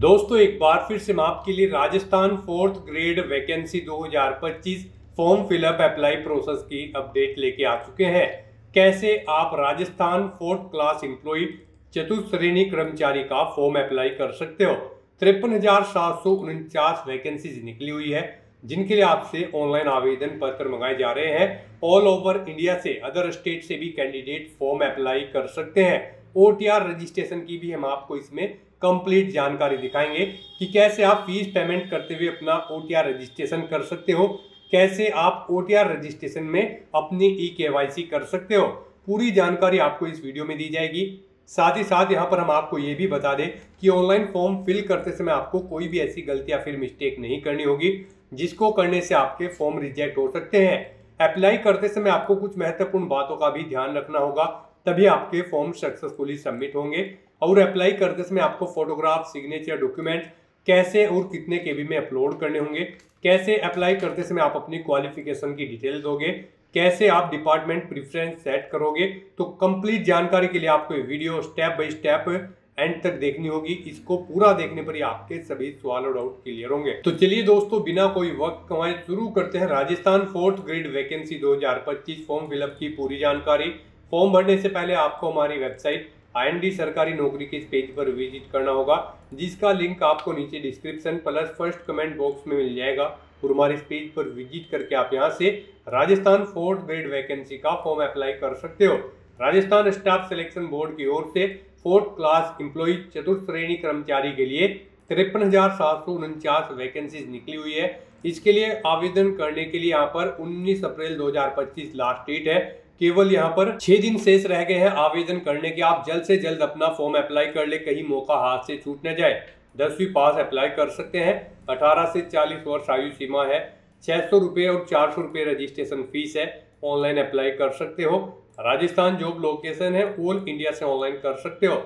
दोस्तों एक बार फिर से मैं आपके लिए Rajasthan 4th grade vacancy 2025 form fill up apply process की अपडेट लेके आ चुके हैं। कैसे आप राजस्थान 4th क्लास एम्प्लॉय चतुर्थ श्रेणी कर्मचारी का फॉर्म अप्लाई कर सकते हो। 53,749 वैकेंसीज निकली हुई है जिनके लिए आपसे ऑनलाइन आवेदन पत्र मंगाए जा रहे हैं। ऑल ओवर इंडिया से, अदर स्टेट से भी कैंडिडेट फॉर्म अप्लाई कर सकते हैं। OTR रजिस्ट्रेशन की भी हम आपको इसमें कंप्लीट जानकारी दिखाएंगे कि कैसे आप फीस पेमेंट करते हुए अपना OTR रजिस्ट्रेशन कर सकते हो, कैसे आप OTR रजिस्ट्रेशन में अपनी eKYC कर सकते हो। पूरी जानकारी आपको इस वीडियो में दी जाएगी। साथ ही साथ यहाँ पर हम आपको ये भी बता दें कि ऑनलाइन फॉर्म फिल करते समय आपको कोई भी ऐसी गलती या फिर मिस्टेक नहीं करनी होगी जिसको करने से आपके फॉर्म रिजेक्ट हो सकते हैं। अप्लाई करते समय आपको कुछ महत्वपूर्ण बातों का भी ध्यान रखना होगा, तभी आपके फॉर्म सक्सेसफुली सबमिट होंगे। और अप्लाई करते समय आपको फोटोग्राफ, सिग्नेचर, डॉक्यूमेंट कैसे और कितने केबी में अपलोड करने होंगे, कैसे अप्लाई करते समय आप अपनी क्वालिफिकेशन की डिटेल दोगे, कैसे आप डिपार्टमेंट प्रेफरेंस सेट करोगे। तो कंप्लीट जानकारी के लिए आपको ये video step by step and तक देखनी होगी। इसको पूरा देखने पर ही आपके सभी सवाल और डाउट क्लियर होंगे। तो चलिए दोस्तों, बिना कोई वक्त गंवाए शुरू करते हैं Rajasthan 4th grade vacancy 2025 form fill up की पूरी जानकारी। फॉर्म भरने से पहले आपको हमारी वेबसाइट IND सरकारी नौकरी के इस पेज पर विजिट करना होगा, जिसका लिंक आपको नीचे description plus first comment box में मिल जाएगा। और हमारे इस पेज पर विजिट करके आप यहां से राजस्थान 4th ग्रेड वैकेंसी का फॉर्म अप्लाई कर सकते हो। राजस्थान स्टाफ सिलेक्शन बोर्ड की ओर से 4th क्लास एम्प्लॉय चतुर्थ श्रेणी कर्मचारी के लिए 53,749 वैकेंसीज निकली हुई है। इसके लिए आवेदन करने के लिए यहाँ पर 19 अप्रैल 2025 लास्ट डेट है। केवल यहाँ पर 6 दिन शेष रह गए हैं आवेदन करने के। आप जल्द से जल्द अपना फॉर्म अप्लाई कर ले, कहीं मौका हाथ से छूट न जाए। 10वीं पास अप्लाई कर सकते हैं। 18 से 40 वर्ष आयु सीमा है। 600 रुपये और 400 रुपये रजिस्ट्रेशन फीस है। ऑनलाइन अप्लाई कर सकते हो। राजस्थान जॉब लोकेशन है, ऑल इंडिया से ऑनलाइन कर सकते हो।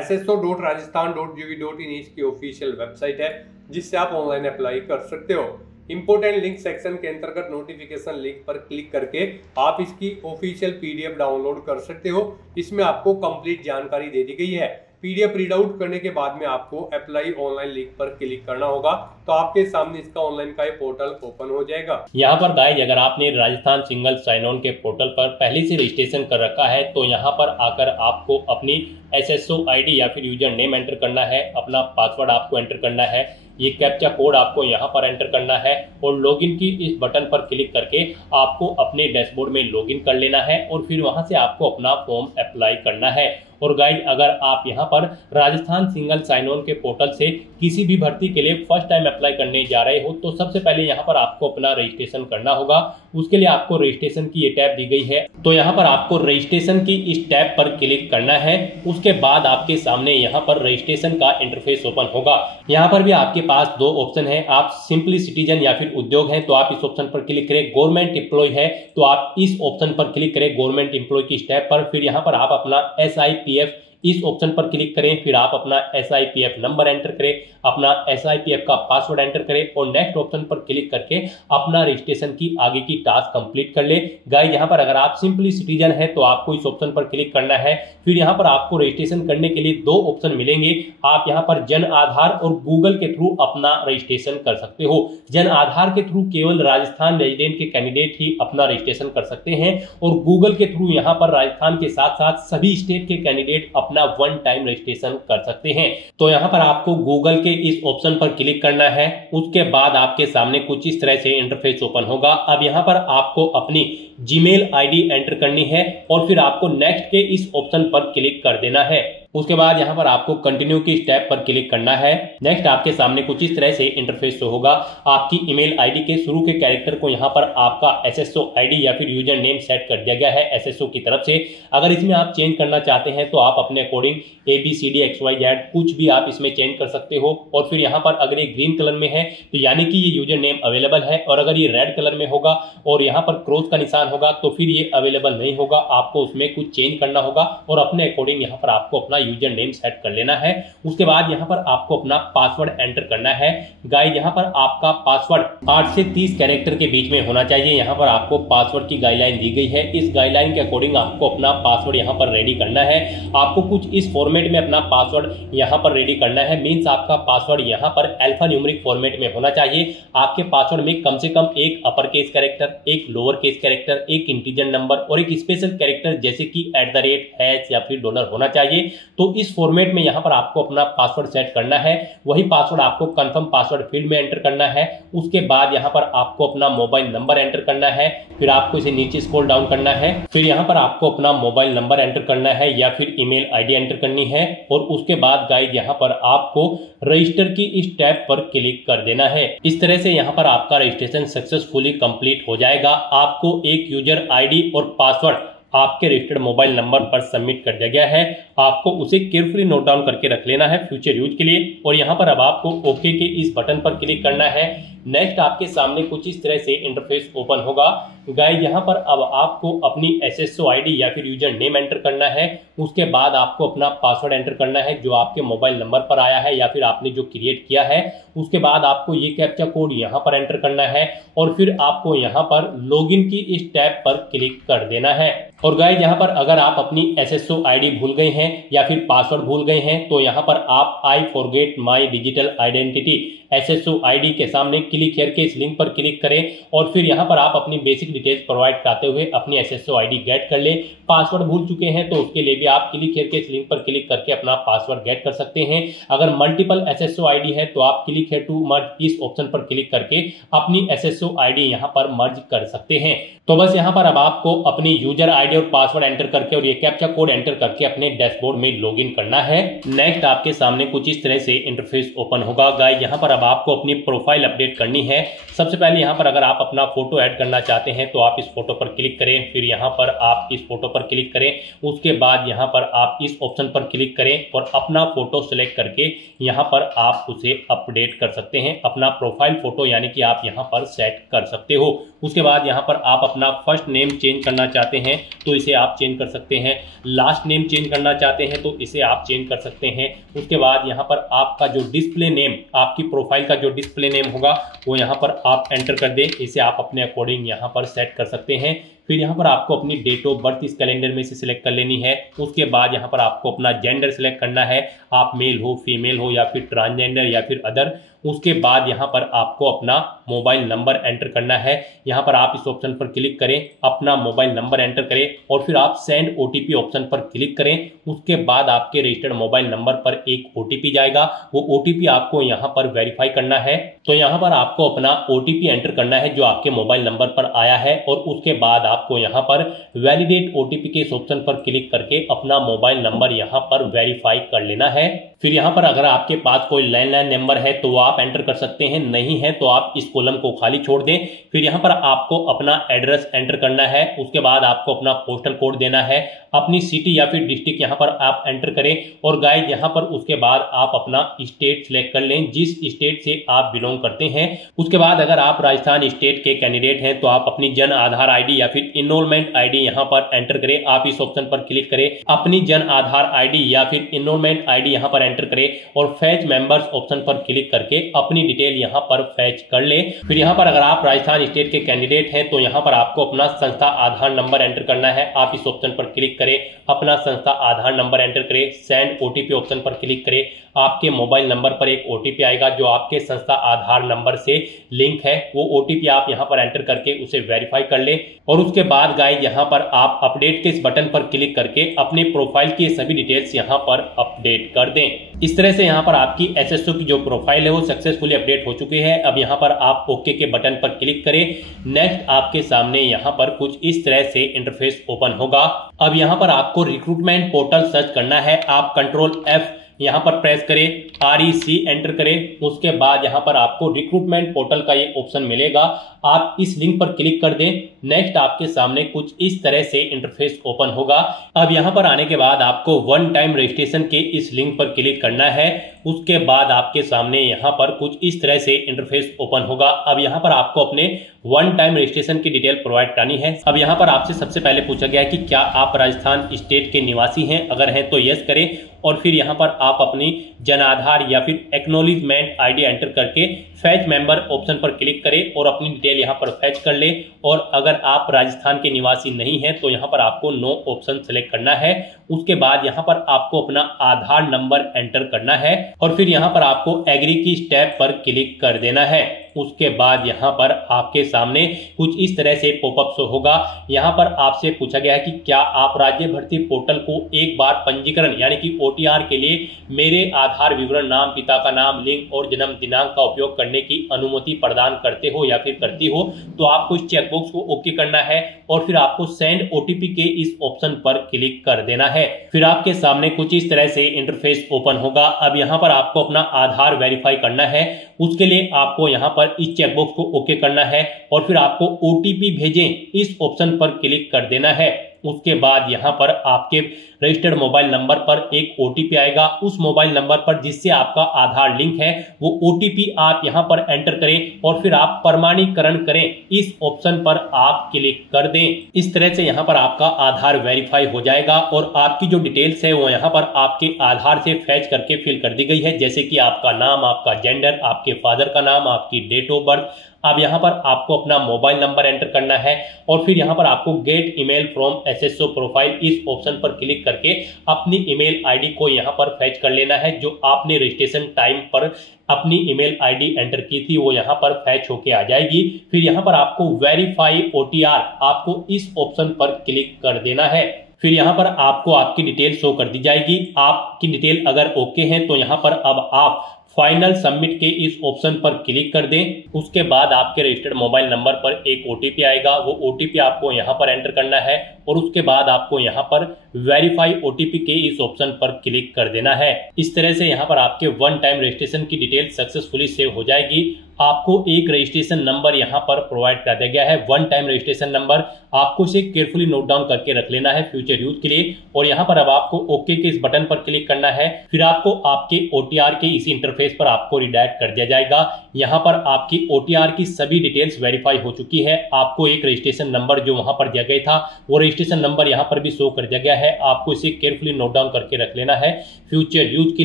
sso.rajasthan.gov.in इसकी ऑफिशियल वेबसाइट है जिससे आप ऑनलाइन अप्लाई कर सकते हो। इंपोर्टेंट लिंक सेक्शन के अंतर्गत नोटिफिकेशन लिंक पर क्लिक करके आप इसकी ऑफिशियल PDF डाउनलोड कर सकते हो। इसमें आपको कंप्लीट जानकारी दे दी गई है। PDF रीड आउट करने के बाद में आपको अप्लाई ऑनलाइन लिंक पर क्लिक करना होगा, तो आपके सामने इसका ऑनलाइन का पोर्टल ओपन हो जाएगा। यहाँ पर गाइस, अगर आपने राजस्थान सिंगल साइन ऑन के पोर्टल पर पहले से रजिस्ट्रेशन कर रखा है तो यहाँ पर आकर आपको अपनी SSO ID या फिर यूजर नेम एंटर करना है, अपना पासवर्ड आपको एंटर करना है, ये कैप्चा कोड आपको यहाँ पर एंटर करना है और लॉगिन की इस बटन पर क्लिक करके आपको अपने डैशबोर्ड में लॉगिन कर लेना है और फिर वहां से आपको अपना फॉर्म अप्लाई करना है। और गाइस, अगर आप यहाँ पर राजस्थान सिंगल साइन ऑन के पोर्टल से किसी भी भर्ती के लिए फर्स्ट टाइम अप्लाई करने जा रहे हो तो सबसे पहले यहाँ पर आपको अपना रजिस्ट्रेशन करना होगा। उसके लिए आपको रजिस्ट्रेशन की ये टैब दी गई है, तो यहाँ पर आपको रजिस्ट्रेशन की इस टैब पर क्लिक करना है। उसके बाद आपके सामने यहाँ पर रजिस्ट्रेशन का इंटरफेस ओपन होगा। यहाँ पर भी आपके पास 2 ऑप्शन है। आप सिंपली सिटीजन या फिर उद्योग है तो आप इस ऑप्शन पर क्लिक करें। गवर्नमेंट एम्प्लॉय है तो आप इस ऑप्शन पर क्लिक करें, गवर्नमेंट एम्प्लॉय की टैब पर। फिर यहाँ पर आप अपना SIPF इस ऑप्शन पर क्लिक करें। फिर आप अपना SIPF नंबर एंटर करें, अपना SIPF का पासवर्ड एंटर करें और नेक्स्ट ऑप्शन पर क्लिक करके अपना रजिस्ट्रेशन की आगे की टास्क कंप्लीट कर ले। गाइस, यहाँ पर अगर आप सिंपली सिटीजन है तो आपको इस ऑप्शन पर क्लिक करना है। फिर यहाँ पर आपको रजिस्ट्रेशन करने के लिए 2 ऑप्शन मिलेंगे। आप यहाँ पर जन आधार और गूगल के थ्रू अपना रजिस्ट्रेशन कर सकते हो। जन आधार के थ्रू केवल राजस्थान रेजिडेंट के कैंडिडेट ही अपना रजिस्ट्रेशन कर सकते हैं और गूगल के थ्रू यहाँ पर राजस्थान के साथ साथ सभी स्टेट के कैंडिडेट अपना वन टाइम रजिस्ट्रेशन कर सकते हैं। तो यहाँ पर आपको गूगल के इस ऑप्शन पर क्लिक करना है। उसके बाद आपके सामने कुछ इस तरह से इंटरफेस ओपन होगा। अब यहाँ पर आपको अपनी जीमेल ID एंटर करनी है और फिर आपको नेक्स्ट के इस ऑप्शन पर क्लिक कर देना है। उसके बाद यहाँ पर आपको कंटिन्यू की स्टेप पर क्लिक करना है। नेक्स्ट आपके सामने कुछ इस तरह से इंटरफेस शो होगा। आपकी ईमेल ID के शुरू के कैरेक्टर को यहाँ पर आपका SSO ID या फिर यूजर नेम सेट कर दिया गया है SSO की तरफ से। अगर इसमें आप चेंज करना चाहते हैं तो आप अपने अकॉर्डिंग ABCDXYZ कुछ भी आप इसमें चेंज कर सकते हो। और फिर यहाँ पर अगर ये ग्रीन कलर में है तो यानी कि ये यूजर नेम अवेलेबल है, और अगर ये रेड कलर में होगा और यहाँ पर क्रॉस का निशान होगा तो फिर ये अवेलेबल नहीं होगा। आपको उसमें कुछ चेंज करना होगा और अपने अकॉर्डिंग यहाँ पर आपको अपना यूजर नेम सेट कर लेना है। उसके बाद यहाँ पर आपको अपना पासवर्ड एंटर करना है। गाइस यहाँ पर आपका पासवर्ड 8 से 30 कैरेक्टर के बीच में होना चाहिए। यहाँ पर आपको पासवर्ड की गाइडलाइन दी गई है। इस गाइडलाइन के अकॉर्डिंग आपको अपना पासवर्ड यहाँ पर रेडी करना है। आपको कुछ इस फॉर्मेट में अपना पासवर्ड यहाँ पर रेडी करना है। मीन्स आपका पासवर्ड यहाँ पर अल्फा न्यूमेरिक फॉर्मेट में होना चाहिए। आपके पासवर्ड में कम से कम एक अपर केस कैरेक्टर, एक लोअर केस कैरेक्टर, एक इंटीजर नंबर और एक स्पेशल कैरेक्टर जैसे कि @ या फिर डॉलर होना चाहिए। तो इस फॉर्मेट में यहाँ पर आपको अपना पासवर्ड सेट करना है। वही पासवर्ड आपको कंफर्म पासवर्ड फील्ड में एंटर करना है। उसके बाद यहाँ पर आपको अपना मोबाइल नंबर एंटर करना है। फिर आपको इसे नीचे स्क्रॉल डाउन करना है। फिर यहाँ पर आपको अपना मोबाइल नंबर एंटर करना है या फिर ईमेल आईडी एंटर करनी है। और उसके बाद गाइस यहाँ पर आपको रजिस्टर की इस टैब पर क्लिक कर देना है। इस तरह से यहाँ पर आपका रजिस्ट्रेशन सक्सेसफुली कंप्लीट हो जाएगा। आपको एक यूजर आईडी और पासवर्ड आपके रजिस्टर्ड मोबाइल नंबर पर सबमिट कर दिया गया है। आपको उसे केयरफुली नोट डाउन करके रख लेना है फ्यूचर यूज के लिए। और यहाँ पर अब आपको ओके के इस बटन पर क्लिक करना है। नेक्स्ट आपके सामने कुछ इस तरह से इंटरफेस ओपन होगा। गाइस यहाँ पर अब आपको अपनी SSO आईडी या फिर यूजर नेम एंटर करना है। उसके बाद आपको अपना पासवर्ड एंटर करना है जो आपके मोबाइल नंबर पर आया है या फिर आपने जो क्रिएट किया है। उसके बाद आपको ये कैप्चा कोड यहाँ पर एंटर करना है और फिर आपको यहाँ पर लॉगिन की इस टैब पर क्लिक कर देना है। और गाइस यहाँ पर अगर आप अपनी SSO आईडी भूल गए हैं या फिर पासवर्ड भूल गए हैं तो यहाँ पर आप I forget my digital identity SSO ID के सामने क्लिक करके इस लिंक पर क्लिक करें और फिर यहाँ पर आप अपनी बेसिक डिटेल्स प्रोवाइड कराते हुए अपनी SSO आईडी गेट कर ले। पासवर्ड भूल चुके हैं तो उसके लिए भी आप क्लिक करके इस लिंक पर क्लिक करके अपना पासवर्ड गेट कर सकते हैं। अगर मल्टीपल SSO आईडी है तो आप क्लिक है टू मर्ज इस ऑप्शन पर क्लिक करके अपनी SSO आईडी यहाँ पर मर्ज कर सकते हैं। तो बस यहाँ पर अब आपको अपनी यूजर आईडी और पासवर्ड एंटर करके और ये कैप्चा कोड एंटर करके अपने डैशबोर्ड में लॉगिन करना है। नेक्स्ट आपके सामने कुछ इस तरह से इंटरफेस ओपन होगा। गाइस यहाँ पर अब आपको अपनी प्रोफाइल अपडेट करनी है। सबसे पहले यहाँ पर अगर आप अपना फोटो ऐड करना चाहते हैं तो आप इस फोटो पर क्लिक करें। फिर यहाँ पर आप इस फोटो पर क्लिक करें। उसके बाद यहाँ पर आप इस ऑप्शन पर क्लिक करें और अपना फोटो सिलेक्ट करके यहाँ पर आप उसे अपडेट कर सकते हैं। अपना प्रोफाइल फोटो यानी कि आप यहाँ पर सेट कर सकते हो। उसके बाद यहाँ पर आप अपना फर्स्ट नेम चेंज करना चाहते हैं तो इसे आप चेंज कर सकते हैं। लास्ट नेम चेंज करना चाहते हैं तो इसे आप चेंज कर सकते हैं। उसके बाद यहाँ पर आपका जो डिस्प्ले नेम, आपकी प्रोफाइल का जो डिस्प्ले नेम होगा वो यहाँ पर आप एंटर कर दें। इसे आप अपने अकॉर्डिंग यहाँ पर सेट कर सकते हैं। फिर यहाँ पर आपको अपनी डेट ऑफ बर्थ इस कैलेंडर में से सिलेक्ट कर लेनी है। उसके बाद यहाँ पर आपको अपना जेंडर सिलेक्ट करना है, आप मेल हो, फीमेल हो या फिर ट्रांसजेंडर या फिर अदर। उसके बाद यहाँ पर आपको अपना मोबाइल नंबर एंटर करना है। यहाँ पर आप इस ऑप्शन पर क्लिक करें, अपना मोबाइल नंबर एंटर करें और फिर आप सेंड OTP ऑप्शन पर क्लिक करें। उसके बाद आपके रजिस्टर्ड मोबाइल नंबर पर एक OTP जाएगा। वो OTP आपको यहाँ पर वेरीफाई करना है। तो यहाँ पर आपको अपना OTP एंटर करना है जो आपके मोबाइल नंबर पर आया है और उसके बाद आपको यहाँ पर वैलिडेट OTP के इस ऑप्शन पर क्लिक करके अपना मोबाइल नंबर यहाँ पर वेरीफाई कर लेना है। फिर यहाँ पर अगर आपके पास कोई लैंडलाइन नंबर है तो आप एंटर कर सकते हैं, नहीं है तो आप इस कॉलम को खाली छोड़ दें। फिर यहाँ पर आपको अपना एड्रेस एंटर करना है। उसके बाद आपको अपना पोस्टल कोड देना है, अपनी सिटी या फिर डिस्ट्रिक्ट यहाँ पर आप एंटर करें। और गाइस यहाँ पर उसके बाद आप अपना स्टेट सिलेक्ट कर लें, जिस स्टेट से आप बिलोंग करते हैं। उसके बाद अगर आप राजस्थान स्टेट के कैंडिडेट हैं तो आप अपनी जन आधार आईडी या फिर इनरोलमेंट आईडी यहाँ पर एंटर करें। आप इस ऑप्शन पर क्लिक करें, अपनी जन आधार आईडी या फिर इनरोलमेंट आईडी यहाँ पर एंटर करें और फैच मेंबर्स ऑप्शन पर क्लिक करके अपनी डिटेल यहाँ पर फैच कर ले। फिर यहाँ पर अगर आप राजस्थान स्टेट के कैंडिडेट हैं तो यहाँ पर आपको अपना संस्था आधार नंबर एंटर करना है। आप इस ऑप्शन पर क्लिक करें, अपना संस्था आधार नंबर एंटर करें, सेंड OTP ऑप्शन पर क्लिक करें। आपके मोबाइल नंबर पर एक OTP आएगा जो आपके संस्था आधार नंबर से लिंक है। वो OTP आप यहाँ पर एंटर करके उसे वेरीफाई कर ले। और उसके बाद गाइस यहाँ पर आप अपडेट के इस बटन पर क्लिक करके अपने प्रोफाइल की सभी डिटेल्स यहाँ पर अपडेट कर दें। इस तरह से यहाँ पर आपकी SSO की जो प्रोफाइल है वो सक्सेसफुली अपडेट हो चुकी है। अब यहाँ पर आप ओके के बटन पर क्लिक करें। नेक्स्ट आपके सामने यहाँ पर कुछ इस तरह से इंटरफेस ओपन होगा। अब यहाँ पर आपको रिक्रूटमेंट पोर्टल सर्च करना है। आप कंट्रोल F यहाँ पर प्रेस करें, REC एंटर करें। उसके बाद यहाँ पर आपको रिक्रूटमेंट पोर्टल का ये ऑप्शन मिलेगा, आप इस लिंक पर क्लिक कर दें। नेक्स्ट आपके सामने कुछ इस तरह से इंटरफेस ओपन होगा। अब यहाँ पर आने के बाद आपको वन टाइम रजिस्ट्रेशन के इस लिंक पर क्लिक करना है। उसके बाद आपके सामने यहाँ पर कुछ इस तरह से इंटरफेस ओपन होगा। अब यहाँ पर आपको अपने वन टाइम रजिस्ट्रेशन की डिटेल प्रोवाइड करनी है। अब यहाँ पर आपसे सबसे पहले पूछा गया है कि क्या आप राजस्थान स्टेट के निवासी हैं, अगर हैं तो यस करें। और फिर यहाँ पर आप अपनी जन आधार या फिर एक्नॉलेजमेंट आईडी एंटर करके फैच मेंबर ऑप्शन पर क्लिक करें और अपनी डिटेल यहाँ पर फैच कर ले। और अगर आप राजस्थान के निवासी नहीं हैं तो यहाँ पर आपको नो ऑप्शन सेलेक्ट करना है। उसके बाद यहाँ पर आपको अपना आधार नंबर एंटर करना है और फिर यहाँ पर आपको एग्री की स्टेप पर क्लिक कर देना है। उसके बाद यहाँ पर आपके सामने कुछ इस तरह से पॉपअप शो होगा। यहाँ पर आपसे पूछा गया है कि क्या आप राज्य भर्ती पोर्टल को एक बार पंजीकरण यानी कि OTR के लिए मेरे आधार विवरण, नाम, पिता का नाम, लिंग और जन्म दिनांक का उपयोग करने की अनुमति प्रदान करते हो या फिर करती हो। तो आपको इस चेकबॉक्स को ओके करना है और फिर आपको सेंड OTP के इस ऑप्शन पर क्लिक कर देना है। फिर आपके सामने कुछ इस तरह से इंटरफेस ओपन होगा। अब यहाँ पर आपको अपना आधार वेरीफाई करना है। उसके लिए आपको यहाँ पर इस चेकबॉक्स को ओके करना है और फिर आपको OTP भेजें इस ऑप्शन पर क्लिक कर देना है। उसके बाद यहाँ पर आपके रजिस्टर्ड मोबाइल नंबर पर एक OTP आएगा। उस मोबाइल नंबर पर जिससे आपका आधार लिंक है वो OTP आप यहाँ पर एंटर करें और फिर आप प्रमाणीकरण करें इस ऑप्शन पर आप क्लिक कर दें। इस तरह से यहाँ पर आपका आधार वेरीफाई हो जाएगा और आपकी जो डिटेल्स है वो यहाँ पर आपके आधार से फैच करके फिल कर दी गई है, जैसे कि आपका नाम, आपका जेंडर, आपके फादर का नाम, आपकी डेट ऑफ बर्थ। अब यहाँ पर आपको अपना मोबाइल नंबर एंटर करना है और फिर यहाँ पर आपको gate email from SSO profile इस ऑप्शन पर क्लिक करके अपनी ईमेल आईडी को यहाँ पर फैच कर लेना है। जो आपने रजिस्ट्रेशन टाइम पर अपनी ईमेल आईडी एंटर की थी वो यहाँ पर फैच होके आ जाएगी। फिर यहाँ पर आपको वेरीफाई OTR आपको इस ऑप्शन पर क्लिक कर देना है। फिर यहाँ पर आपको आपकी डिटेल शो कर दी जाएगी। आपकी डिटेल अगर ओके है तो यहाँ पर अब आप फाइनल सबमिट के इस ऑप्शन पर क्लिक कर दें। उसके बाद आपके रजिस्टर्ड मोबाइल नंबर पर एक OTP आएगा। वो OTP आपको यहाँ पर एंटर करना है और उसके बाद आपको यहाँ पर वेरीफाई OTP के इस ऑप्शन पर क्लिक कर देना है। इस तरह से यहाँ पर आपके वन टाइम रजिस्ट्रेशन की डिटेल सक्सेसफुली सेव हो जाएगी। आपको एक रजिस्ट्रेशन नंबर यहाँ पर प्रोवाइड कर दिया गया है, वन टाइम रजिस्ट्रेशन नंबर। आपको इसे केयरफुली नोट डाउन करके रख लेना है फ्यूचर यूज के लिए। और यहाँ पर अब आपको ओके के इस बटन पर क्लिक करना है। फिर आपको आपके OTR के इसी इंटरफेस पर आपको रिडायरेक्ट कर दिया जाएगा। यहाँ पर आपकी OTR की सभी डिटेल्स वेरीफाई हो चुकी है। आपको एक रजिस्ट्रेशन नंबर जो वहां पर दिया गया था वो रजिस्ट्रेशन नंबर यहाँ पर भी शो कर दिया गया है। आपको इसे केयरफुली नोट डाउन करके रख लेना है फ्यूचर यूज के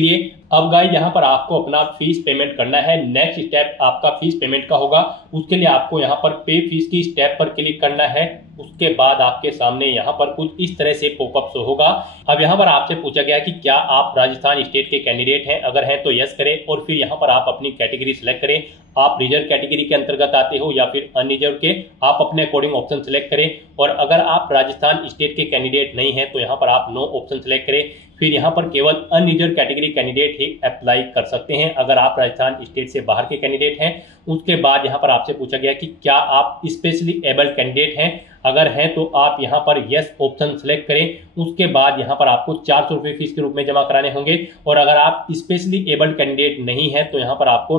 लिए। अब गाइस यहाँ पर आपको अपना फीस पेमेंट करना है। नेक्स्ट स्टेप आपका फीस पेमेंट का होगा। उसके लिए आपको यहाँ पर पे फीस की स्टेप पर क्लिक करना है। उसके बाद आपके सामने यहाँ पर कुछ इस तरह से पॉपअप शो होगा। अब यहाँ पर आपसे पूछा गया कि क्या आप राजस्थान स्टेट के कैंडिडेट हैं, अगर हैं तो यस करें और फिर यहाँ पर आप अपनी कैटेगरी सिलेक्ट करें। आप रिजर्व कैटेगरी के अंतर्गत आते हो या फिर अनरिजर्व के, आप अपने अकॉर्डिंग ऑप्शन सिलेक्ट करें। और अगर आप राजस्थान स्टेट के कैंडिडेट नहीं हैं तो यहाँ पर आप नो ऑप्शन सिलेक्ट करें। फिर यहाँ पर केवल अनरिजर्व कैटेगरी कैंडिडेट ही अप्लाई कर सकते हैं अगर आप राजस्थान स्टेट से बाहर के कैंडिडेट हैं। उसके बाद यहाँ पर आपसे पूछा गया कि क्या आप स्पेशली एबल्ड कैंडिडेट हैं, अगर हैं तो आप यहाँ पर यस ऑप्शन सेलेक्ट करें। उसके बाद यहाँ पर आपको 400 रुपये फीस के रूप में जमा कराने होंगे। और अगर आप स्पेशली एबल्ड कैंडिडेट नहीं हैं तो यहाँ पर आपको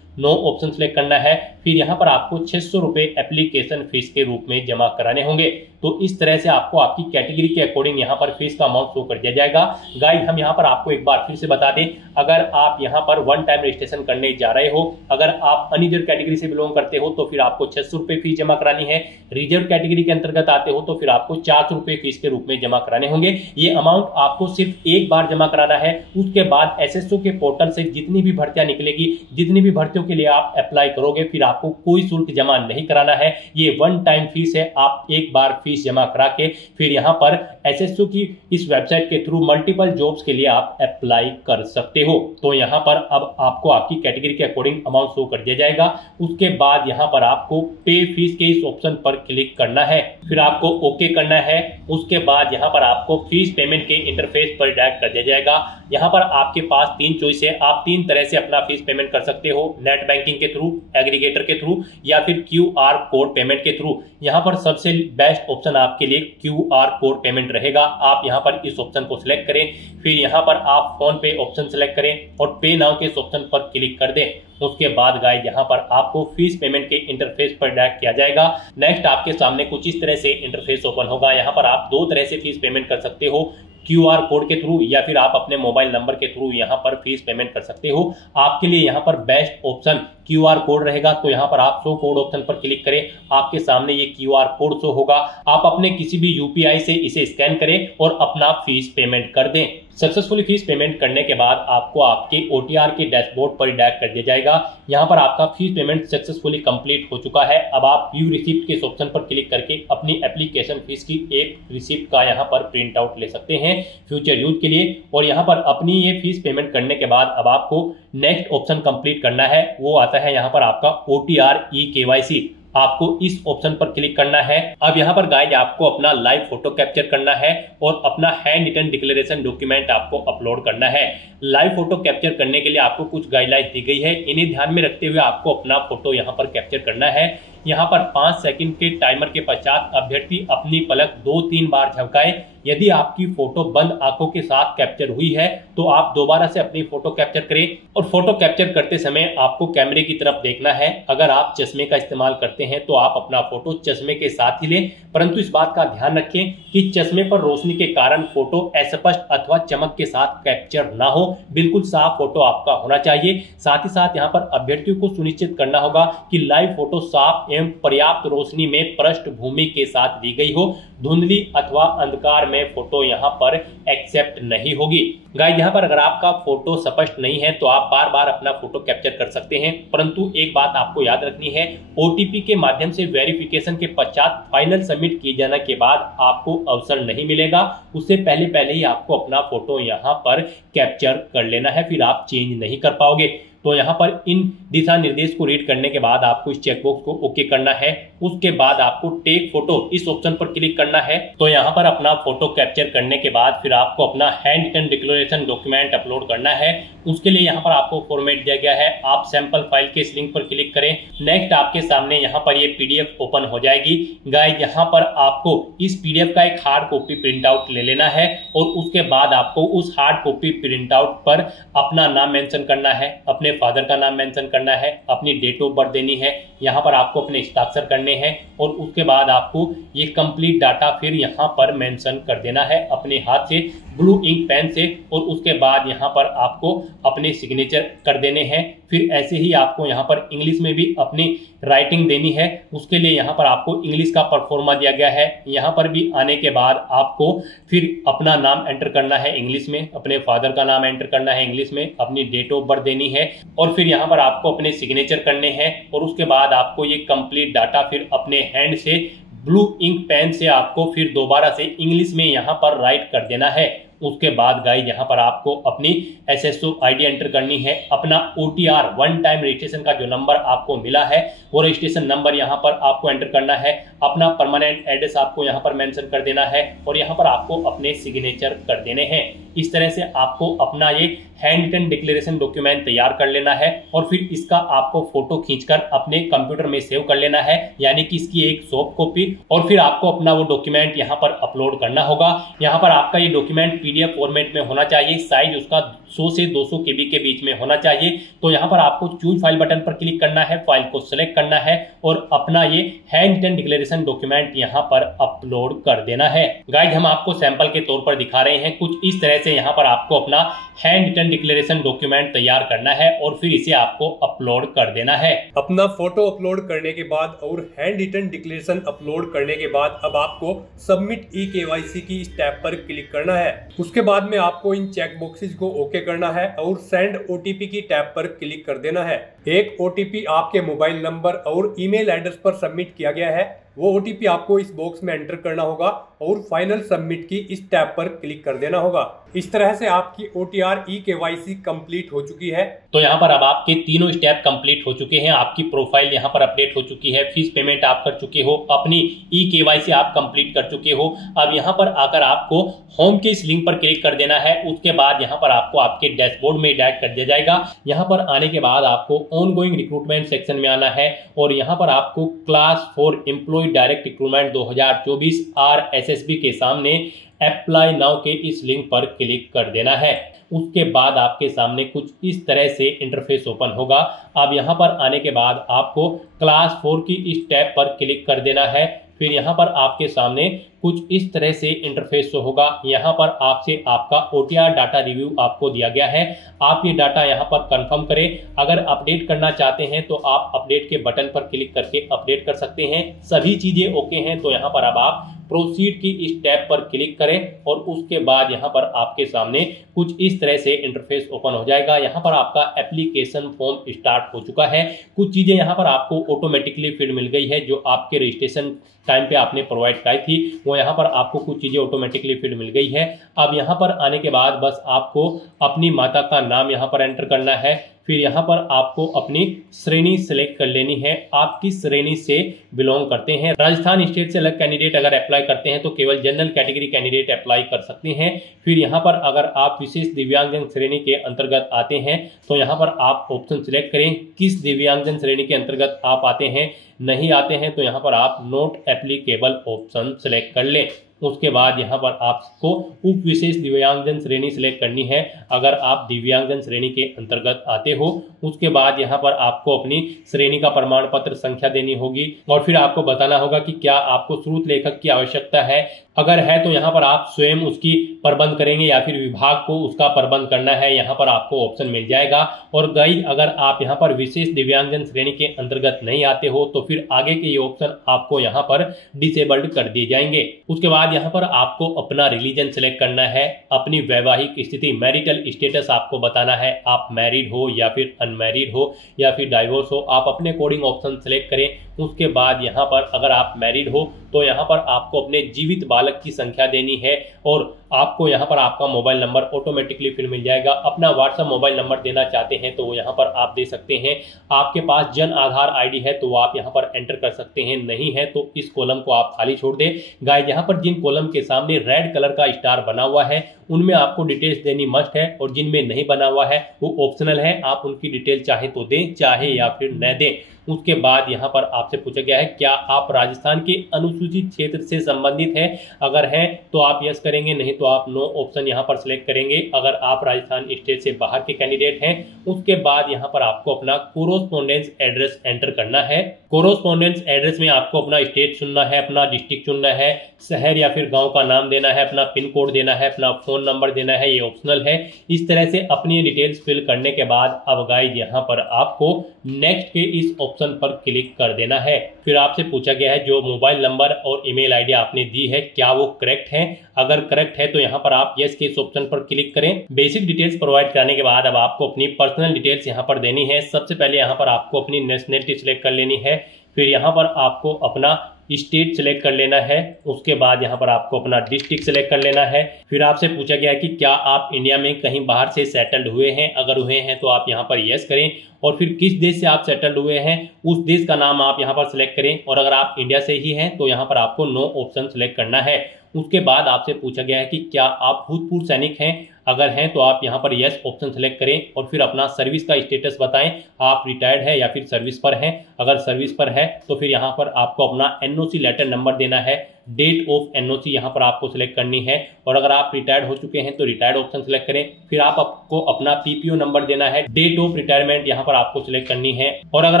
नो ऑप्शन सेलेक्ट करना है। फिर यहाँ पर आपको 600 रुपये एप्लीकेशन फीस के रूप में जमा कराने होंगे। तो इस तरह से आपको आपकी कैटेगरी के अकॉर्डिंग यहाँ पर फीस का अमाउंट शो कर दिया जाएगा। गाइस हम यहाँ पर आपको एक बार फिर से बता दें, अगर आप यहाँ पर वन टाइम रजिस्ट्रेशन करने जा रहे हो, अगर आप अनरिजर्व कैटेगरी से बिलोंग करते हो तो फिर आपको 600 रुपये फीस जमा करानी है। रिजर्व कैटेगरी के अंतर्गत आते हो तो फिर आपको 400 रुपये फीस के रूप में जमा कराने होंगे। ये अमाउंट आपको सिर्फ एक बार जमा कराना है। उसके बाद SSO के पोर्टल से जितनी भी भर्तियां निकलेगी, जितनी भी भर्तियों के लिए आप अप्लाई करोगे, फिर आपको कोई शुल्क जमा नहीं कराना है। ये वन टाइम फीस है। आप एक बार फीस जमा करा के फिर यहाँ पर SSO की इस वेबसाइट के थ्रू मल्टीपल जॉब्स के लिए आप अप्लाई कर सकते हो। तो यहाँ पर अब आपको आपकी कैटेगरी के अकॉर्डिंग अमाउंट शो कर दिया जाएगा। उसके बाद यहाँ पर आपको पे फीस के इस ऑप्शन पर क्लिक करना है। फिर आपको ओके करना है। उसके बाद यहाँ पर आपको फीस पेमेंट के इंटरफेस पर डायरेक्ट कर दिया जाएगा। यहाँ पर आपके पास 3 चॉइस है। आप 3 तरह से अपना फीस पेमेंट कर सकते हो, नेट बैंकिंग के थ्रू, एग्रीगेटर के थ्रू या फिर QR कोड पेमेंट के थ्रू। यहाँ पर सबसे बेस्ट ऑप्शन आपके लिए QR कोड पेमेंट रहेगा। आप यहाँ पर इस ऑप्शन को सिलेक्ट करें। फिर यहाँ पर आप फोन पे ऑप्शन सिलेक्ट करें और पे नाउ के इस ऑप्शन पर क्लिक कर दें। उसके बाद गाइस यहाँ पर आपको फीस पेमेंट के इंटरफेस पर डायरेक्ट किया जाएगा। नेक्स्ट आपके सामने कुछ इस तरह से इंटरफेस ओपन होगा। यहाँ पर आप 2 तरह से फीस पेमेंट कर सकते हो, QR कोड के थ्रू या फिर आप अपने मोबाइल नंबर के थ्रू यहाँ पर फीस पेमेंट कर सकते हो। आपके लिए यहाँ पर बेस्ट ऑप्शन QR कोड रहेगा। तो यहाँ पर आप शो कोड ऑप्शन पर क्लिक करें, आपके सामने ये QR कोड शो होगा। आप अपने किसी भी UPI से इसे स्कैन करें और अपना फीस पेमेंट कर दें। सक्सेसफुली फीस पेमेंट करने के बाद आपको आपके OTR के डैशबोर्ड पर डायरेक्ट कर दिया जाएगा। यहाँ पर आपका फीस पेमेंट सक्सेसफुली कंप्लीट हो चुका है। अब आप व्यू रिसिप्ट के ऑप्शन पर क्लिक करके अपनी एप्लीकेशन फीस की एक रिसिप्ट का यहाँ पर प्रिंट आउट ले सकते हैं फ्यूचर यूज के लिए। और यहाँ पर अपनी ये फीस पेमेंट करने के बाद अब आपको नेक्स्ट ऑप्शन कंप्लीट करना है। वो आता है यहाँ पर आपका OTR eKYC। आपको इस ऑप्शन पर क्लिक करना है। अब यहाँ पर गाइज आपको अपना लाइव फोटो कैप्चर करना है और अपना हैंड रिटन डिक्लेरेशन डॉक्यूमेंट आपको अपलोड करना है। लाइव फोटो कैप्चर करने के लिए आपको कुछ गाइडलाइंस दी गई है, इन्हें ध्यान में रखते हुए आपको अपना फोटो यहाँ पर कैप्चर करना है। यहाँ पर 5 सेकंड के टाइमर के पश्चात अभ्यर्थी अपनी पलक 2-3 बार झपकाए। यदि आपकी फोटो बंद आंखों के साथ कैप्चर हुई है तो आप दोबारा से अपनी फोटो कैप्चर करें और फोटो कैप्चर करते समय आपको कैमरे की तरफ देखना है। अगर आप चश्मे का इस्तेमाल करते हैं तो आप अपना फोटो चश्मे के साथ ही लें, परंतु इस बात का ध्यान रखें कि चश्मे पर रोशनी के कारण फोटो अस्पष्ट अथवा चमक के साथ कैप्चर ना हो। बिल्कुल साफ फोटो आपका होना चाहिए। साथ ही साथ यहाँ पर अभ्यर्थियों को सुनिश्चित करना होगा कि लाइव फोटो साफ एवं पर्याप्त रोशनी में पृष्ठभूमि के साथ ली गई हो। धुंधली अथवा अंधकार में फोटो यहाँ पर एक्सेप्ट नहीं होगी। गाइस यहाँ पर अगर आपका फोटो स्पष्ट नहीं है तो आप बार बार अपना फोटो कैप्चर कर सकते हैं, परंतु एक बात आपको याद रखनी है, OTP के माध्यम से वेरिफिकेशन के पश्चात फाइनल सबमिट किए जाने के बाद आपको अवसर नहीं मिलेगा। उससे पहले ही आपको अपना फोटो यहाँ पर कैप्चर कर लेना है, फिर आप चेंज नहीं कर पाओगे। तो यहाँ पर इन दिशा निर्देश को रीड करने के बाद आपको इस चेकबॉक्स को ओके करना है। उसके बाद आपको टेक फोटो इस ऑप्शन पर क्लिक करना है। तो यहाँ पर अपना फोटो कैप्चर करने के बाद फिर आपको अपना handwritten declaration document upload करना है। उसके लिए यहाँ पर आपको फॉर्मेट दिया गया है, आप सैंपल फाइल के इस लिंक पर क्लिक करें। नेक्स्ट आपके सामने यहाँ पर ये PDF ओपन हो जाएगी। गाइस यहाँ पर आपको इस PDF का एक हार्ड कॉपी प्रिंट आउट ले लेना है और उसके बाद आपको उस हार्ड कॉपी प्रिंट आउट पर अपना नाम मेंशन करना है, अपने फादर का नाम मेंशन करना है, अपनी डेट ऑफ बर्थ देनी है, यहाँ पर आपको अपने हस्ताक्षर करने हैं और उसके बाद आपको ये कंप्लीट डाटा फिर यहाँ पर मेंशन कर देना है अपने हाथ से ब्लू इंक पेन से। और उसके बाद यहाँ पर आपको अपने सिग्नेचर कर देने हैं। फिर ऐसे ही आपको यहाँ पर इंग्लिश में भी अपनी राइटिंग देनी है। उसके लिए यहाँ पर आपको इंग्लिश का परफॉर्मा दिया गया है। यहाँ पर भी आने के बाद आपको फिर अपना नाम एंटर करना है इंग्लिश में, अपने फादर का नाम एंटर करना है इंग्लिश में, अपनी डेट ऑफ बर्थ देनी है और फिर यहाँ पर आपको अपने सिग्नेचर करने हैं। और उसके बाद आपको ये कंप्लीट डाटा फिर अपने हैंड से ब्लू इंक पेन से आपको फिर दोबारा से इंग्लिश में यहाँ पर राइट कर देना है। उसके बाद गाइस यहाँ पर आपको अपनी SSO ID एंटर करनी है, अपना OTR वन टाइम रजिस्ट्रेशन का जो नंबर आपको मिला है वो रजिस्ट्रेशन नंबर यहाँ पर आपको एंटर करना है, अपना परमानेंट एड्रेस आपको यहाँ पर मेंशन कर देना है और यहाँ पर आपको अपने सिग्नेचर कर देने हैं। इस तरह से आपको अपना ये हैंड रिटन डिक्लेरेशन डॉक्यूमेंट तैयार कर लेना है और फिर इसका आपको फोटो खींचकर अपने कंप्यूटर में सेव कर लेना है, यानी कि इसकी एक सॉफ्ट कॉपी। और फिर आपको अपना वो डॉक्यूमेंट यहाँ पर अपलोड करना होगा। यहाँ पर आपका ये डॉक्यूमेंट PDF फॉर्मेट में होना चाहिए, साइज उसका 100 से 200 KB के बीच में होना चाहिए। तो यहाँ पर आपको चूज फाइल बटन पर क्लिक करना है, फाइल को सिलेक्ट करना है और अपना ये हैंड रिटन डिक्लेरेशन डॉक्यूमेंट यहाँ पर अपलोड कर देना है। गाइस हम आपको सैंपल के तौर पर दिखा रहे हैं, कुछ इस तरह से यहाँ पर आपको अपना हैंड रिटन डिक्लेरेशन डॉक्यूमेंट तैयार करना है और फिर इसे आपको अपलोड कर देना है। अपना फोटो अपलोड करने के बाद और हैंड रिटन डिक्लेरेशन अपलोड करने के बाद अब आपको सबमिट eKYC की इस टैब पर क्लिक करना है। उसके बाद में आपको इन चेक बॉक्सेस को ओके करना है और सेंड OTP की टैब पर क्लिक कर देना है। एक OTP आपके मोबाइल नंबर और ईमेल एड्रेस पर सबमिट किया गया है, वो OTP आपको इस बॉक्स में एंटर करना होगा और फाइनल सबमिट की इस टैब पर क्लिक कर देना होगा। इस तरह से आपकी OTR eKYC कंप्लीट हो चुकी है। तो यहाँ पर अब आपके तीनों स्टेप कंप्लीट हो चुके हैं, आपकी प्रोफाइल यहाँ पर अपडेट हो चुकी है, फीस पेमेंट आप कर चुके हो, अपनी eKYC आप कंप्लीट कर चुके हो। अब यहाँ पर आकर आपको होम के इस लिंक पर क्लिक कर देना है। उसके बाद यहाँ पर आपको आपके डैशबोर्ड में डायरेक्ट कर दिया जाएगा। यहाँ पर आने के बाद आपको ऑनगोइंग रिक्रूटमेंट सेक्शन में आना है और यहाँ पर आपको class 4 employee direct recruitment 2024 RSSB के सामने अप्लाई नाउ के इस लिंक पर क्लिक कर देना है। उसके बाद आपके सामने कुछ इस तरह से इंटरफेस ओपन होगा। अब यहाँ पर आने के बाद आपको क्लास 4 की इस टैब पर क्लिक कर देना है। फिर यहाँ पर आपके सामने कुछ इस तरह से इंटरफेस शो होगा। यहाँ पर आपसे आपका OTR डाटा रिव्यू आपको दिया गया है। आप ये डाटा यहाँ पर कंफर्म करें। अगर अपडेट करना चाहते हैं तो आप अपडेट के बटन पर क्लिक करके अपडेट कर सकते हैं। सभी चीजें ओके हैं तो यहाँ पर अब आप प्रोसीड की इस टैब पर क्लिक करें और उसके बाद यहाँ पर आपके सामने कुछ इस तरह से इंटरफेस ओपन हो जाएगा। यहाँ पर आपका एप्लीकेशन फॉर्म स्टार्ट हो चुका है। कुछ चीजें यहाँ पर आपको ऑटोमेटिकली फीड मिल गई है जो आपके रजिस्ट्रेशन टाइम पे आपने प्रोवाइड कराई थी, वो यहाँ पर आपको कुछ चीजें ऑटोमेटिकली फीड मिल गई है। अब यहाँ पर आने के बाद बस आपको अपनी माता का नाम यहाँ पर एंटर करना है। फिर यहाँ पर आपको अपनी श्रेणी सिलेक्ट कर लेनी है, आप किस श्रेणी से बिलोंग करते हैं। राजस्थान स्टेट से अलग कैंडिडेट अगर अप्लाई करते हैं तो केवल जनरल कैटेगरी कैंडिडेट अप्लाई कर सकते हैं। फिर यहाँ पर अगर आप विशेष दिव्यांगजन श्रेणी के अंतर्गत आते हैं तो यहाँ पर आप ऑप्शन सिलेक्ट करें किस दिव्यांगजन श्रेणी के अंतर्गत आप आते हैं। नहीं आते हैं तो यहाँ पर आप नॉट एप्लीकेबल ऑप्शन सिलेक्ट कर लें। उसके बाद यहाँ पर आपको उप विशेष दिव्यांगजन श्रेणी सिलेक्ट करनी है अगर आप दिव्यांगजन श्रेणी के अंतर्गत आते हो। उसके बाद यहाँ पर आपको अपनी श्रेणी का प्रमाण पत्र संख्या देनी होगी और फिर आपको बताना होगा कि क्या आपको स्रोत लेखक की आवश्यकता है। अगर है तो यहाँ पर आप स्वयं उसकी प्रबंध करेंगे या फिर विभाग को उसका प्रबंध करना है, यहाँ पर आपको ऑप्शन मिल जाएगा। और अगर आप यहाँ पर विशेष दिव्यांगजन श्रेणी के अंतर्गत नहीं आते हो तो फिर आगे के ये ऑप्शन आपको यहाँ पर डिसेबल्ड कर दिए जाएंगे। उसके बाद यहाँ पर आपको अपना रिलीजन सिलेक्ट करना है, अपनी वैवाहिक स्थिति मैरिटल स्टेटस आपको बताना है, आप मैरिड हो या फिर अनमैरिड हो या फिर डाइवोर्स हो, आप अपने अकॉर्डिंग ऑप्शन सिलेक्ट करें। उसके बाद यहाँ पर अगर आप मैरिड हो तो यहाँ पर आपको अपने जीवित बालक की संख्या देनी है और आपको यहाँ पर आपका मोबाइल नंबर ऑटोमेटिकली फिर मिल जाएगा। अपना व्हाट्सएप मोबाइल नंबर देना चाहते हैं तो वो यहाँ पर आप दे सकते हैं। आपके पास जन आधार ID है तो वो आप यहाँ पर एंटर कर सकते हैं, नहीं है तो इस कॉलम को आप खाली छोड़ दें। गाइस यहाँ पर जिन कॉलम के सामने रेड कलर का स्टार बना हुआ है उनमें आपको डिटेल्स देनी मस्ट है और जिनमें नहीं बना हुआ है वो ऑप्शनल है, आप उनकी डिटेल चाहे तो दें चाहे या फिर न दें। उसके बाद यहाँ पर आपसे पूछा गया है क्या आप राजस्थान के अनुसूचित क्षेत्र से संबंधित हैं। अगर हैं तो आप यस करेंगे, नहीं तो आप नो ऑप्शन यहाँ पर सिलेक्ट करेंगे। अगर आप राजस्थान स्टेट से बाहर के कैंडिडेट हैं उसके बाद यहाँ पर आपको अपना कोरोस्पोंडेंस एड्रेस एंटर करना है। कोरोस्पोंडेंस एड्रेस में आपको अपना स्टेट चुनना है, अपना डिस्ट्रिक्ट चुनना है, शहर या फिर गाँव का नाम देना है, अपना पिन कोड देना है, अपना फोन नंबर देना है, ये ऑप्शनल है। इस तरह से अपनी डिटेल्स फिल करने के बाद अब गाइस यहाँ पर आपको नेक्स्ट के इस ऑप्शन पर क्लिक कर देना है। फिर आपसे पूछा गया है जो मोबाइल नंबर और ईमेल आईडी आपने दी है क्या वो करेक्ट है। अगर करेक्ट है तो यहाँ पर आप यस के इस ऑप्शन पर क्लिक करें। बेसिक डिटेल्स प्रोवाइड करने के बाद अब आपको अपनी पर्सनल डिटेल्स यहाँ पर देनी है। सबसे पहले यहाँ पर आपको अपनी नेशनलिटी सिलेक्ट कर लेनी है। फिर यहाँ पर आपको अपना स्टेट सिलेक्ट कर लेना है। उसके बाद यहाँ पर आपको अपना डिस्ट्रिक्ट सिलेक्ट कर लेना है। फिर आपसे पूछा गया है कि क्या आप इंडिया में कहीं बाहर से सेटल्ड हुए हैं। अगर हुए हैं तो आप यहाँ पर यस करें और फिर किस देश से आप सेटल्ड हुए हैं उस देश का नाम आप यहाँ पर सिलेक्ट करें और अगर आप इंडिया से ही हैं तो यहाँ पर आपको नो ऑप्शन सिलेक्ट करना है। उसके बाद आपसे पूछा गया है कि क्या आप भूतपूर्व सैनिक हैं। अगर हैं तो आप यहाँ पर यस ऑप्शन सेलेक्ट करें और फिर अपना सर्विस का स्टेटस बताएं, आप रिटायर्ड है या फिर सर्विस पर हैं। अगर सर्विस पर है तो फिर यहाँ पर आपको अपना NOC लेटर नंबर देना है, डेट ऑफ NOC यहाँ पर आपको सिलेक्ट करनी है और अगर आप रिटायर्ड हो चुके हैं तो रिटायर्ड ऑप्शन सिलेक्ट करें। फिर आपको अपना PPO नंबर देना है, डेट ऑफ रिटायरमेंट यहाँ पर आपको सिलेक्ट करनी है और अगर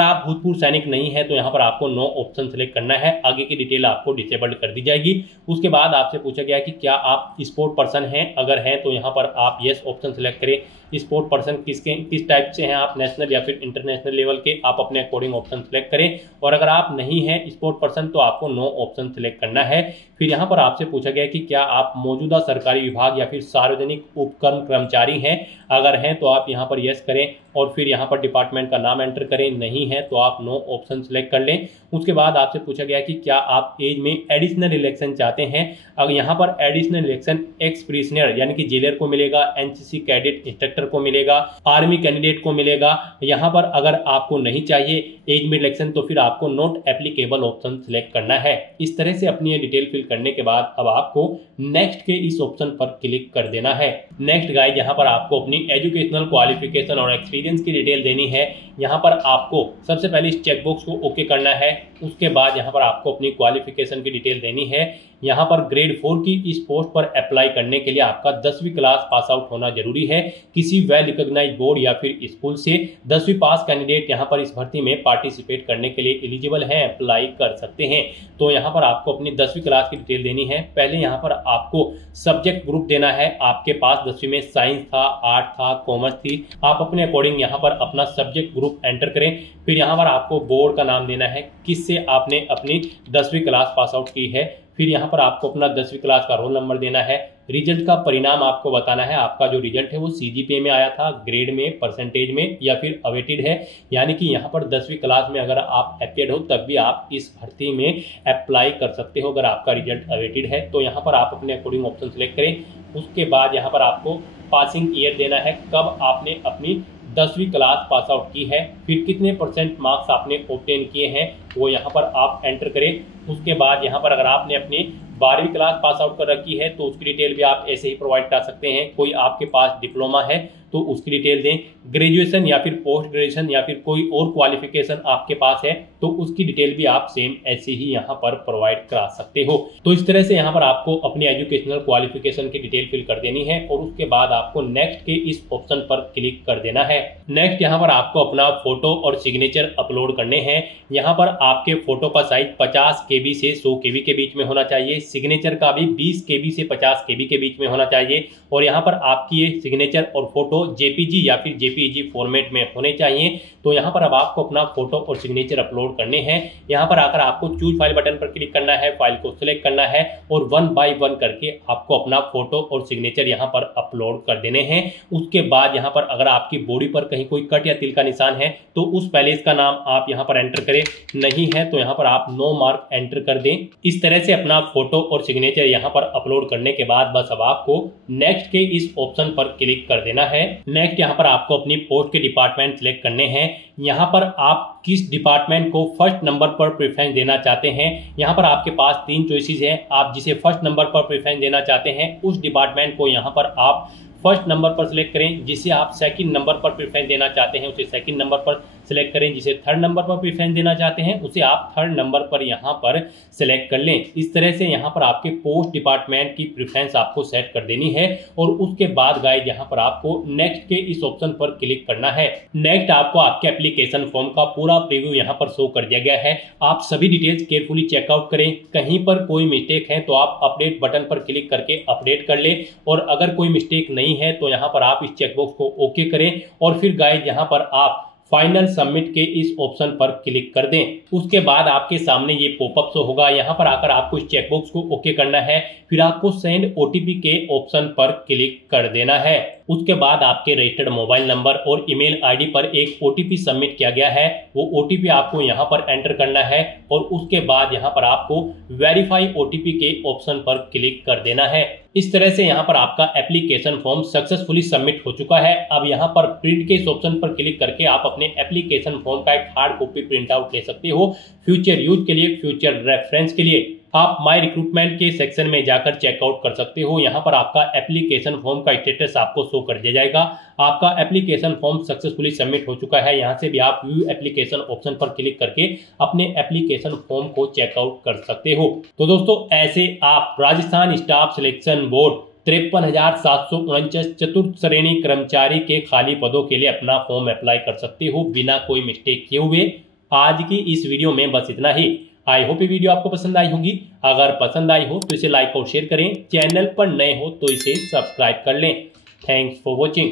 आप भूतपूर्व सैनिक नहीं है तो यहाँ पर आपको नो ऑप्शन सिलेक्ट करना है। आगे की डिटेल आपको डिसेबल्ड कर दी जाएगी। उसके बाद आपसे पूछा गया कि क्या आप स्पोर्ट पर्सन हैं। अगर हैं तो यहाँ पर आप यस ऑप्शन सिलेक्ट करें। स्पोर्ट पर्सन किस टाइप से हैं, आप नेशनल या फिर इंटरनेशनल लेवल के, आप अपने अकॉर्डिंग ऑप्शन सिलेक्ट करें और अगर आप नहीं हैं स्पोर्ट पर्सन तो आपको नो ऑप्शन सिलेक्ट करना है। फिर यहाँ पर आपसे पूछा गया कि क्या आप मौजूदा सरकारी विभाग या फिर सार्वजनिक उपक्रम कर्मचारी हैं। अगर हैं तो आप यहाँ पर यस करें और फिर यहाँ पर डिपार्टमेंट का नाम एंटर करें, नहीं है तो आप नो ऑप्शन सिलेक्ट कर लें। उसके बाद आपसे पूछा गया कि क्या आप एज में एडिशनल इलेक्शन चाहते हैं। अगर यहाँ पर एडिशनल इलेक्शन एक्स प्रिजनर यानी कि जेलर को मिलेगा, NCC कैडेट इंस्ट्रक्टर को मिलेगा, आर्मी कैंडिडेट को मिलेगा। यहाँ पर अगर आपको नहीं चाहिए एज में इलेक्शन तो फिर आपको नॉट एप्लीकेबल ऑप्शन सिलेक्ट करना है। इस तरह से अपनी ये डिटेल फिल करने के बाद अब आपको नेक्स्ट के इस ऑप्शन पर क्लिक कर देना है। नेक्स्ट गाइस, यहाँ पर आपको अपनी एजुकेशनल क्वालिफिकेशन और एक्सपीरियंस की डिटेल देनी है। यहाँ पर आपको सबसे पहले इस चेकबॉक्स को ओके करना है। उसके बाद यहाँ पर आपको अपनी क्वालिफिकेशन की डिटेल देनी है। यहाँ पर ग्रेड 4 की इस पोस्ट पर अप्लाई करने के लिए आपका 10वीं क्लास पास आउट होना जरूरी है। किसी वेल रिकॉग्नाइज्ड बोर्ड या फिर स्कूल से 10वीं पास कैंडिडेट यहाँ पर इस भर्ती में पार्टिसिपेट करने के लिए एलिजिबल हैं, अप्लाई कर सकते हैं। तो यहाँ पर आपको अपनी 10वीं क्लास की डिटेल देनी है। पहले यहाँ पर आपको सब्जेक्ट ग्रुप देना है। आपके पास 10वीं में साइंस था, आर्ट था, कॉमर्स थी। आप अपने अकॉर्डिंग यहाँ पर अपना सब्जेक्ट ग्रुप एंटर करें। फिर यहाँ पर आपको बोर्ड का नाम देना है, किससे आपने अपनी 10वीं क्लास पास आउट की है। फिर यहाँ पर आपको अपना 10वीं क्लास का रोल नंबर देना है। रिजल्ट का परिणाम आपको बताना है। आपका जो रिजल्ट है वो सीजीपीए में आया था, ग्रेड में, परसेंटेज में या फिर अवेटेड है। यानी कि यहाँ पर 10वीं क्लास में अगर आप अपियर्ड हो तब भी आप इस भर्ती में अप्लाई कर सकते हो अगर आपका रिजल्ट अवेटेड है। तो यहाँ पर आप अपने अकॉर्डिंग ऑप्शन सेलेक्ट करें। उसके बाद यहाँ पर आपको पासिंग ईयर देना है, कब आपने अपनी 10वीं क्लास पास आउट की है। फिर कितने % मार्क्स आपने ऑब्टेन किए हैं वो यहाँ पर आप एंटर करें। उसके बाद यहाँ पर अगर आपने अपनी 12वीं क्लास पास आउट कर रखी है तो उसकी डिटेल भी आप ऐसे ही प्रोवाइड कर सकते हैं। कोई आपके पास डिप्लोमा है तो उसकी डिटेल दें। ग्रेजुएशन या फिर पोस्ट ग्रेजुएशन या फिर कोई और क्वालिफिकेशन आपके पास है तो उसकी डिटेल भी आप सेम ऐसे ही यहाँ पर प्रोवाइड करा सकते हो। तो इस तरह से यहाँ पर आपको अपनी एजुकेशनल क्वालिफिकेशन की डिटेल फिल कर देनी है और उसके बाद आपको नेक्स्ट के इस ऑप्शन पर क्लिक कर देना है। नेक्स्ट यहाँ पर आपको अपना फोटो और सिग्नेचर अपलोड करने हैं। यहाँ पर आपके फोटो का साइज 50 KB से 100 KB के बीच में होना चाहिए। सिग्नेचर का भी 20 KB से 50 KB के बीच में होना चाहिए। और यहाँ पर आपकी ये सिग्नेचर और फोटो JPG या फिर JPEG फॉर्मेट में होने चाहिए। तो यहाँ पर अब आपको अपना फोटो और सिग्नेचर अपलोड करने हैं। यहाँ पर आकर आपको चूज फाइल बटन पर क्लिक करना है, फाइल को सिलेक्ट करना है और 1 बाय 1 करके आपको अपना फोटो और सिग्नेचर यहाँ पर अपलोड कर देने हैं। उसके बाद यहाँ पर अगर आपकी बॉडी पर कहीं कोई कट या तिल का निशान है तो उस पैलेस का नाम आप यहाँ पर एंटर करें, नहीं है तो यहाँ पर आप नो मार्क एंटर कर दें। इस तरह से अपना फोटो और सिग्नेचर यहाँ पर अपलोड करने के बाद बस अब आपको नेक्स्ट के इस ऑप्शन पर क्लिक कर देना है। नेक्स्ट यहाँ पर आपको अपनी पोस्ट के डिपार्टमेंट सिलेक्ट करने हैं। यहाँ पर आप किस डिपार्टमेंट को फर्स्ट नंबर पर प्रेफरेंस देना चाहते हैं। यहाँ पर आपके पास 3 चॉइसेस हैं। आप जिसे फर्स्ट नंबर पर प्रेफरेंस देना चाहते हैं उस डिपार्टमेंट को यहाँ पर आप फर्स्ट नंबर पर सिलेक्ट करें। जिसे आप सेकंड नंबर पर प्रेफरेंस देना चाहते हैं उसे सेकंड नंबर पर सिलेक्ट करें। जिसे थर्ड नंबर पर प्रेफरेंस देना चाहते हैं उसे आप थर्ड नंबर पर यहाँ पर सिलेक्ट कर लें। इस तरह से यहाँ पर आपके पोस्ट डिपार्टमेंट की प्रेफरेंस आपको सेट कर देनी है और उसके बाद गाइस यहाँ पर आपको नेक्स्ट के इस ऑप्शन पर क्लिक करना है। नेक्स्ट आपको आपके एप्लीकेशन फॉर्म का पूरा प्रीव्यू यहाँ पर शो कर दिया गया है। आप सभी डिटेल्स केयरफुली चेकआउट करें। कहीं पर कोई मिस्टेक है तो आप अपडेट बटन पर क्लिक करके अपडेट कर लें और अगर कोई मिस्टेक नहीं है तो यहाँ पर आप इस चेकबॉक्स को ओके करें और फिर गाइस यहाँ पर आप फाइनल सबमिट के इस ऑप्शन पर क्लिक कर दें। उसके बाद आपके सामने ये पॉपअप शो होगा। यहाँ पर आकर आपको इस चेकबॉक्स को ओके करना है। फिर आपको सेंड OTP के ऑप्शन पर क्लिक कर देना है। उसके बाद आपके रजिस्टर्ड मोबाइल नंबर और ईमेल आईडी पर एक OTP सबमिट किया गया है। वो OTP आपको यहाँ पर एंटर करना है और उसके बाद यहाँ पर आपको वेरीफाई OTP के ऑप्शन पर क्लिक कर देना है। इस तरह से यहाँ पर आपका एप्लीकेशन फॉर्म सक्सेसफुली सबमिट हो चुका है। अब यहाँ पर प्रिंट के इस ऑप्शन पर क्लिक करके आप अपने एप्लीकेशन फॉर्म का एक हार्ड कॉपी प्रिंट आउट ले सकते हो। फ्यूचर यूज के लिए, फ्यूचर रेफरेंस के लिए आप माय रिक्रूटमेंट के सेक्शन में जाकर चेकआउट कर सकते हो। यहाँ पर आपका एप्लीकेशन फॉर्म का स्टेटस आपको शो कर दिया जाएगा। आपका एप्लीकेशन फॉर्म सक्सेसफुली सबमिट हो चुका है। यहाँ से भी आप व्यू एप्लीकेशन ऑप्शन पर क्लिक करके अपने एप्लीकेशन फॉर्म को चेकआउट कर सकते हो। तो दोस्तों ऐसे आप राजस्थान स्टाफ सिलेक्शन बोर्ड 53,749 चतुर्थ श्रेणी कर्मचारी के खाली पदों के लिए अपना फॉर्म अप्लाई कर सकते हो बिना कोई मिस्टेक किए हुए। आज की इस वीडियो में बस इतना ही। आई होप ये वीडियो आपको पसंद आई होगी। अगर पसंद आई हो तो इसे लाइक और शेयर करें। चैनल पर नए हो तो इसे सब्सक्राइब कर लें। Thanks for watching.